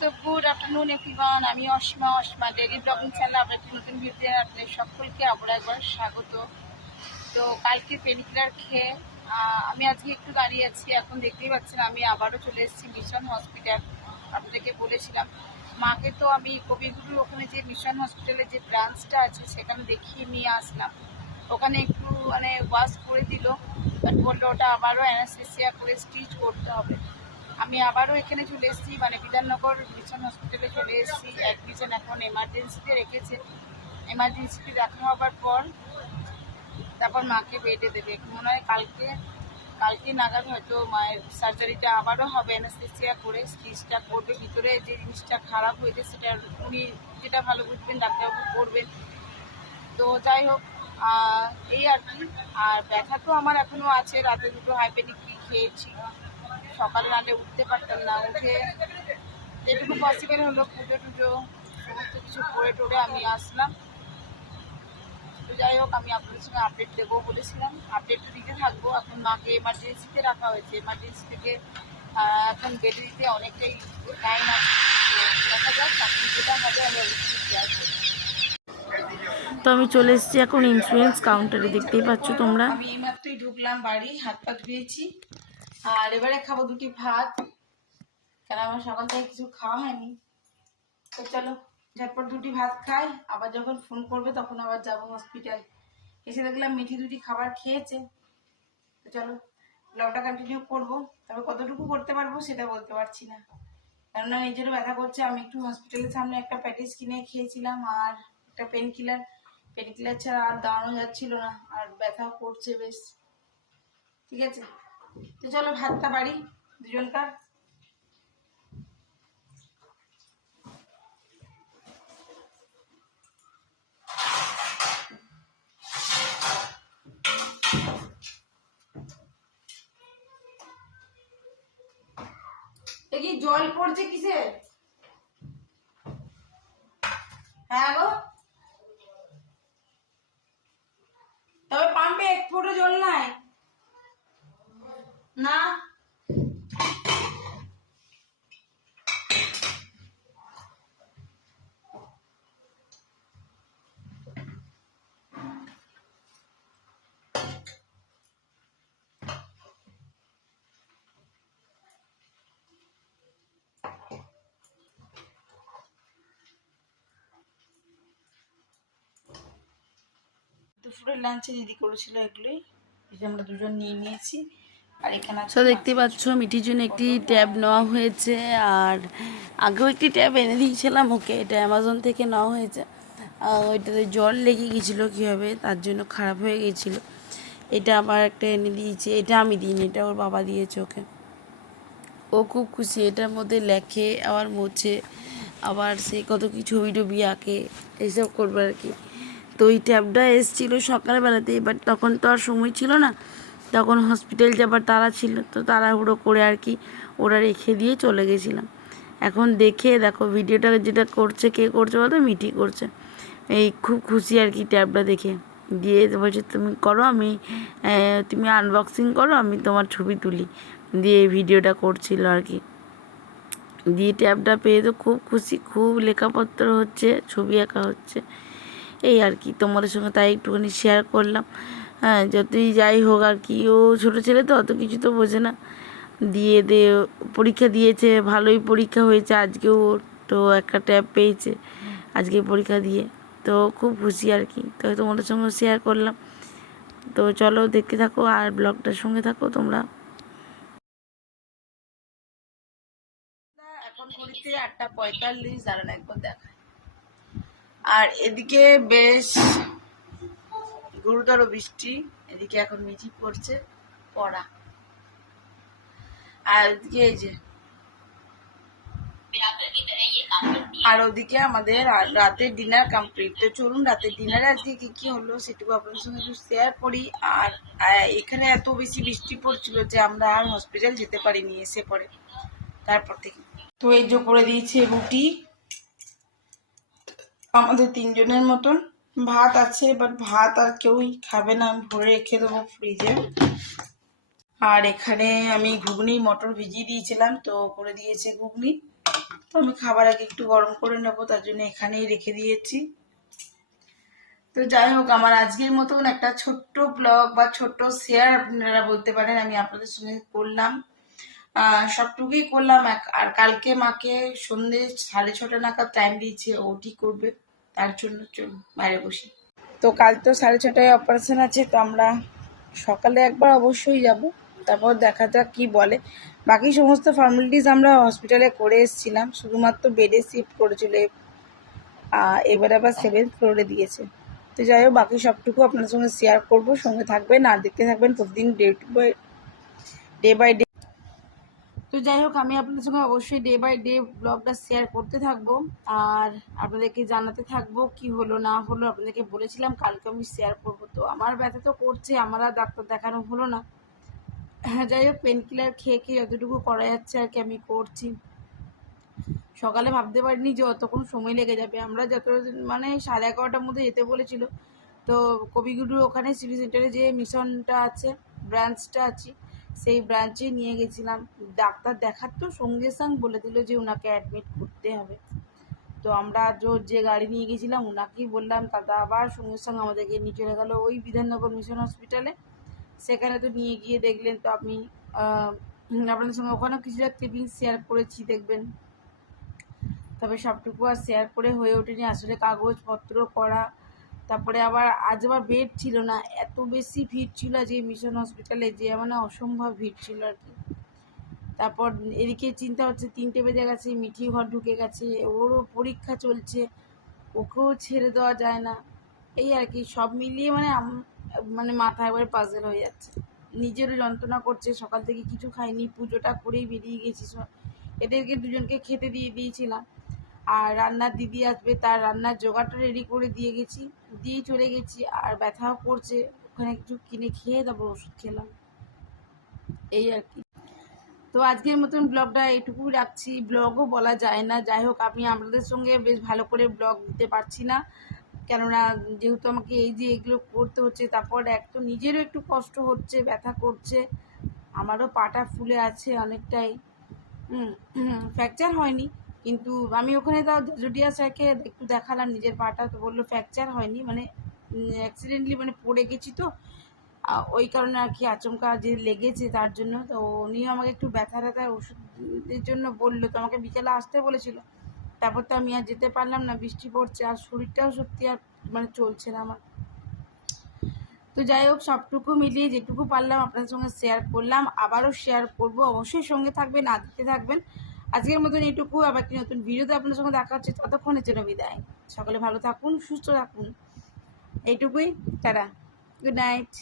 So good afternoon everyone, আমি অসমা daily blogging চ্যানেলে আপনাদের নতুন ভিডিওতে আপনাদের সকলকে আবার একবার স্বাগত। তো কালকে পেনিকিলার খেয়ে আমি আজকে একটু দাঁড়িয়ে আছি। এখন দেখতেই পাচ্ছেন আমি আবারও চলে এসেছি মিশন হসপিটাল। আপনাদেরকে বলেছিলাম মাকে তো আমি কবিগুরুর ওখানে যে মিশন হসপিটালের যে ব্রাঞ্চটা আছে সেখানে দেখিয়ে নিয়ে আসলাম। ওখানে একটু মানে ওয়াশ করে দিল, বাট বললো ওটা আবারও অ্যানাস্থেসিয়া করে স্টিচ করতে হবে। আমি আবারও এখানে চলে এসেছি, মানে বিধাননগর মিশন হসপিটালে চলে এসেছি। অ্যাডমিশন এখন এমার্জেন্সিতে রেখেছে। এমার্জেন্সিতে দেখা হবার পর তারপর মাকে বেডে দেবে। মনে হয় কালকে নাগাদ হয়তো মায়ের সার্জারিটা আবারও হবে, অ্যানাস্থেসিয়া করে স্টিচটা করবে। ভিতরে যে জিনিসটা খারাপ হয়েছে সেটা উনি যেটা ভালো বুঝবেন ডাক্তারবাবু করবেন। তো যাই হোক, এই আর কি। আর ব্যথা তো আমার এখনও আছে। রাতে দুটো হাইপেনিক্রি খেয়েছি, সকালে রাতে উঠতে পারতাম না। উঠে যেটুকু পসিবল হলো পুজো টুজো সমস্ত কিছু করে টোরে আমি আসলাম। তো যাই হোক, আমি আপনাদের সঙ্গে আপডেট দেবো বলেছিলাম, আপডেট দিতে থাকবো। এখন মাকে এমার্জেন্সিতে রাখা হয়েছে। এমার্জেন্সি থেকে এখন বেডে দিতে অনেকটাই টাইম আছে। দেখা যাক এখন যেটা হবে আমি অবশ্যই শেয়ার করবো। তো আমি চলে এসেছি এখন ইন্স্যুরেন্স কাউন্টারে, দেখতেই পাচ্ছ তোমরা। আমি এইমাত্রই ঢুকলাম বাড়ি, হাত পা ধুয়েছি আর এবারে খাবো দুটি ভাত, কারণ আমার সকাল থেকে কিছু খাওয়া হয়নি। তো চলো ঝটপট দুটি ভাত খাই, আবার যখন ফোন করবে তখন আবার যাবো হসপিটাল। এসে দেখলাম মিঠি দুটি খাবার খেয়েছে। তো চলো ব্লগটা কন্টিনিউ করবো, তবে কতটুকু করতে পারবো সেটা বলতে পারছি না, কেননা নিজেরও ব্যথা করছে। আমি একটু হসপিটালের সামনে একটা প্যাকেজ কিনে খেয়েছিলাম আর একটা পেন কিলার ছাড়া আর দাঁড়ানো যাচ্ছিল না, আর ব্যথাও করছে বেশ। ঠিক আছে, তো চলো ভাতটা বাড়ি দুজনকার। কি জল পড়ছে কিসে? হ্যাঁ গো, তবে পাম্পে এক ফোঁটা জল নাই না। দুপুরের লাঞ্চে দিদি করেছিল এগুলোই, এটা আমরা দুজন নিয়ে নিয়েছি। আর এখানে তো দেখতে পাচ্ছ মিঠির জন্য একটি ট্যাব নেওয়া হয়েছে, আর আগেও একটি ট্যাব এনে দিয়েছিলাম ওকে, এটা অ্যামাজন থেকে নেওয়া হয়েছে। ওইটাতে জল লেগে গেছিলো কীভাবে, তার জন্য খারাপ হয়ে গেছিলো। এটা আবার একটা এনে দিয়েছে, এটা আমি দিইনি, এটা ওর বাবা দিয়েছে ওকে। ও খুব খুশি, এটার মধ্যে লেখে আবার মোছে, আবার সে কত কি ছবি টবি আঁকে, এইসব করবে আর কি। তো ওই ট্যাবটা এসেছিলো সকালবেলাতে, এবার তখন তো আর সময় ছিল না, তখন হসপিটাল যাবার তাড়া ছিল, তো তাড়াহুড়ো করে আর কি ওরা রেখে দিয়ে চলে গেছিলাম। এখন দেখে দেখো ভিডিওটা যেটা করছে, কে করছে বলতো, মিঠি করছে। এই খুব খুশি আর কি ট্যাবটা দেখে। দিয়ে বলছে তুমি করো, তুমি আনবক্সিং করো, আমি তোমার ছবি তুলি। দিয়ে এই ভিডিওটা করছিল আর কি। দিয়ে ট্যাবটা পেয়ে তো খুব খুশি, খুব লেখাপত্র হচ্ছে, ছবি আঁকা হচ্ছে, এই আর কি। তোমাদের সঙ্গে তাই একটুখানি শেয়ার করলাম। হ্যাঁ, যতই যাই হোক আর কি, ও ছোটো ছেলে তো অত কিছু তো বোঝে না। দিয়ে পরীক্ষা দিয়েছে, ভালোই পরীক্ষা হয়েছে আজকেও। তো একটা ট্যাব পেয়েছে আজকে পরীক্ষা দিয়ে, তো খুব খুশি আর কি। তো তোমাদের সঙ্গে শেয়ার করলাম। তো চলো দেখতে থাকো আর ব্লগটার সঙ্গে থাকো তোমরা। এখন ঘড়িতে 8:45, দাঁড়ান একবার দেখায়। আর এদিকে বেশ গুরুতর বৃষ্টি, এদিকে এখন মিঠি পড়ছে পড়া। আর এদিকে এই যে, আর ওদিকে আমাদের রাতের ডিনার কমপ্লিট। তো চলুন রাতের ডিনারে আজকে কি কি হলো সেটুকু আপনাদের সঙ্গে একটু শেয়ার করি। আর এখানে এত বেশি বৃষ্টি পড়ছিল যে আমরা আর হসপিটাল যেতে পারিনি এসে পরে তারপর থেকে। তো এই যে করে দিয়েছে রুটি আমাদের তিনজনের মতন, ভাত আছে, বাট ভাত আর কেউই খাবে না, আমি ভরে রেখে দেবো ফ্রিজে। আর এখানে আমি ঘুগনি মটর ভিজিয়ে দিয়েছিলাম, তো করে দিয়েছে ঘুগনি। তো আমি খাবার আগে একটু গরম করে নেবো, তার জন্য এখানেই রেখে দিয়েছি। তো যাই হোক, আমার আজকের মতন একটা ছোট্ট ব্লগ বা ছোট্ট শেয়ার আপনারা বলতে পারেন আমি আপনাদের সঙ্গে করলাম। সবটুকুই করলাম। আর কালকে মাকে সন্ধ্যে 6:30 নাগাদ টাইম দিয়েছে, ওটি করবে, তার জন্য চলুন বাইরে বসি। তো কাল তো 6:30 অপারেশন আছে, তো আমরা সকালে একবার অবশ্যই যাব, তারপর দেখা যাক কি বলে। বাকি সমস্ত ফর্মালিটিস আমরা হসপিটালে করে এসেছিলাম, শুধুমাত্র বেডে শিফট করেছিল, এবার আবার 7th ফ্লোরে দিয়েছে। তো যাই হোক, বাকি সবটুকু আপনার সঙ্গে শেয়ার করব, সঙ্গে থাকবেন আর দেখতে থাকবেন প্রতিদিন ডে বাই ডে। তো যাই হোক, আমি আপনাদের সঙ্গে অবশ্যই ডে বাই ডে ব্লগটা শেয়ার করতে থাকবো আর আপনাদেরকে জানাতে থাকবো কি হলো না হলো। আপনাদেরকে বলেছিলাম কালকে আমি শেয়ার করবো। তো আমার ব্যথা তো করছে, আমার আর ডাক্তার দেখানো হলো না। যাই হোক, পেন কিলার খেয়ে খেয়ে যতটুকু করা যাচ্ছে আর কি আমি করছি। সকালে ভাবতে পারিনি যে অতক্ষণ সময় লেগে যাবে। আমরা যত মানে 11:30টার মধ্যে যেতে বলেছিল। তো কবিগুরুর ওখানে সিটি সেন্টারে যে মিশনটা আছে, ব্রাঞ্চটা আছে, সেই ব্রাঞ্চে নিয়ে গেছিলাম। ডাক্তার দেখার তো সঙ্গে সঙ্গে বলে দিল যে ওনাকে অ্যাডমিট করতে হবে। তো আমরা যে গাড়ি নিয়ে গেছিলাম ওনাকেই বললাম, দাদা আবার সঙ্গে সঙ্গে আমাদেরকে নিয়ে চলে গেলো ওই বিধাননগর মিশন হসপিটালে। সেখানে তো নিয়ে গিয়ে দেখলেন তো আপনি, আপনাদের সঙ্গে ওখানেও কিছুটা ক্লিপিং শেয়ার করেছি, দেখবেন। তবে সবটুকু আর শেয়ার করে হয়ে ওঠেনি, আসলে কাগজপত্র করা। তারপরে আজ আবার বেড ছিল না, এত বেশি ভিড় ছিল যে মিশন হসপিটালে, যে মানে অসম্ভব ভিড় ছিল আর কি। তারপর এদিকে চিন্তা হচ্ছে 3টে বেজে গেছে, মিঠি ঘর ঢুকে গেছে, ওরও পরীক্ষা চলছে, ওকেও ছেড়ে দেওয়া যায় না। এই আর কি, সব মিলিয়ে মানে মাথা একবারে পাজল হয়ে যাচ্ছে। নিজেরও যন্ত্রণা করছে, সকাল থেকে কিছু খাইনি, পুজোটা করেই বেরিয়ে গেছি। এদেরকে দুজনকে খেতে দিয়ে দিয়েছিলাম, আর রান্নার দিদি আসবে, তার রান্নার জোগাড়টা রেডি করে দিয়ে চলে গেছি। আর ব্যথাও করছে, ওখানে কিছু কিনে খেয়ে তারপর ওষুধ খেলাম, এই আর কি। তো আজকের মতন ব্লগটা এইটুকু রাখছি, ব্লগও বলা যায় না। যাই হোক, আমি আপনাদের সঙ্গে বেশ ভালো করে ব্লগ দিতে পারছি না, কেননা যেহেতু আমাকে এই যে এগুলো করতে হচ্ছে, তারপর এক তো নিজেরও একটু কষ্ট হচ্ছে, ব্যথা করছে, আমারও পাটা ফুলে আছে অনেকটাই। ফ্র্যাকচার হয়নি, কিন্তু আমি ওখানে তাও জুডিয়া স্যারকে একটু দেখালাম নিজের পাটা, তো বললো ফ্র্যাকচার হয়নি, মানে অ্যাক্সিডেন্টলি মানে পড়ে গেছি তো, ওই কারণে আর কি আচমকা যে লেগেছে তার জন্য। তো উনিও আমাকে একটু ব্যথার ওষুধের জন্য বললো, তো আমাকে বিকেলে আসতে বলেছিল। তারপর তো আমি আর যেতে পারলাম না, বৃষ্টি পড়ছে, আর শরীরটাও সত্যি আর মানে চলছে না আমার। তো যাই হোক, সবটুকু মিলিয়ে যেটুকু পারলাম আপনাদের সঙ্গে শেয়ার করলাম, আবারও শেয়ার করব, অবশ্যই সঙ্গে থাকবেন, আর দেখতে থাকবেন। আজকের মতন এইটুকু, আবার একটি নতুন ভিডিওতে আপনাদের সঙ্গে দেখা হচ্ছে, ততক্ষণের জন্য বিদায়। সকলে ভালো থাকুন, সুস্থ থাকুন, এইটুকুই, টাটা, গুড নাইট।